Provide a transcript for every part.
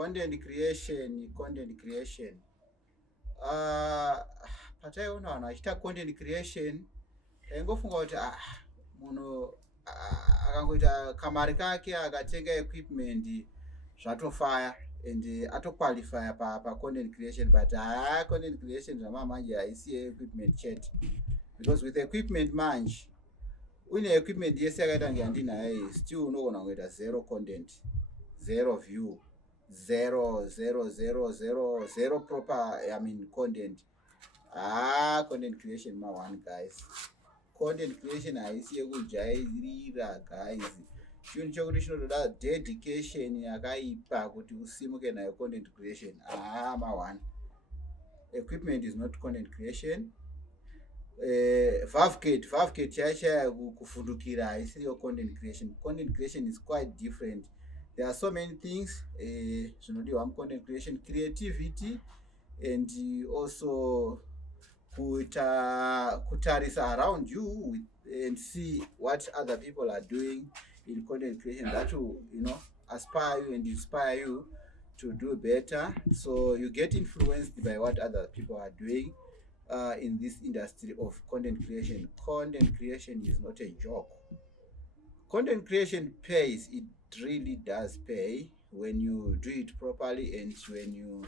Content creation. Pataiona vanhu vachiita content creation, taingofunga kuti munhu akangoita kamari kake akatenga equipment zvatofaya and atoqualifya pa content creation, but content creation zvamamanje haisi equipment chete, because with equipment manje une equipment yese yakaita kunge handinayo still unogona kungoita zero content, zero view, zero proper content. Content creation one, guys. Content creation haisi yekujairira, guys. Chinhu chekuti chinotoda dedication yakaipa kuti usimuke nayo content creation. One. Equipment is not content creation. Vavcate chaichaya kufundukira haisi yo content creation. Content creation is quite different. There are so many things zvinodiwa content creation: creativity, and also kutarisa around you and see what other people are doing in content creation. That will, aspire you and inspire you to do better. So you get influenced by what other people are doing in this industry of content creation. Content creation is not a joke. Content creation pays. It really does pay when you do it properly, and when you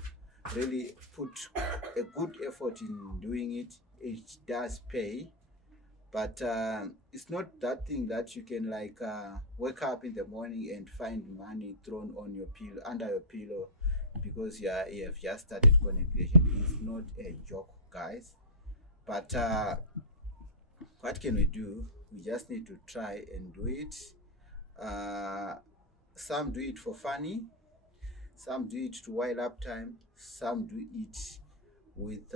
really put a good effort in doing it. It does pay, but it's not that thing that you can wake up in the morning and find money thrown on your pillow, under your pillow, because you have just started content creation. It's not a joke, guys. But what can we do? We just need to try and do it. Some do it for funny, some do it to while up time, some do it with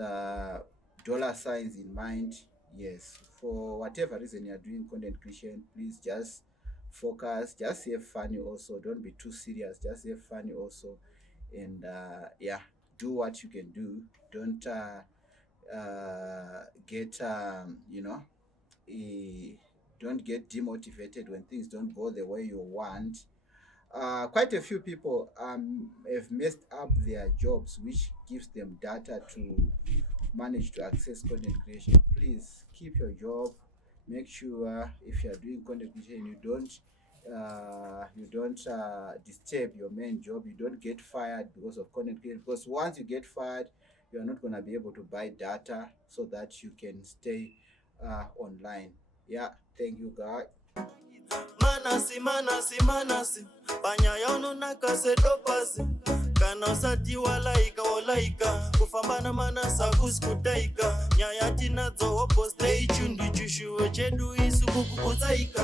dollar signs in mind. Yes, for whatever reason you are doing content creation, please just focus, just have fun also. Don't be too serious, just have fun also. And do what you can do. Don't don't get demotivated when things don't go the way you want. Quite a few people have messed up their jobs, which gives them data to manage to access content creation. Please keep your job. Make sure if you are doing content creation, you don't disturb your main job. You don't get fired because of content creation, because once you get fired, you are not going to be able to buy data so that you can stay online. Thank you, guys. Manasi panyaya unonakasetopasi kana usati walaika kufambana manasa kusikutaika nyaya tinadzo hopo stay tuned chishuwo chedu isu kukukutsaika.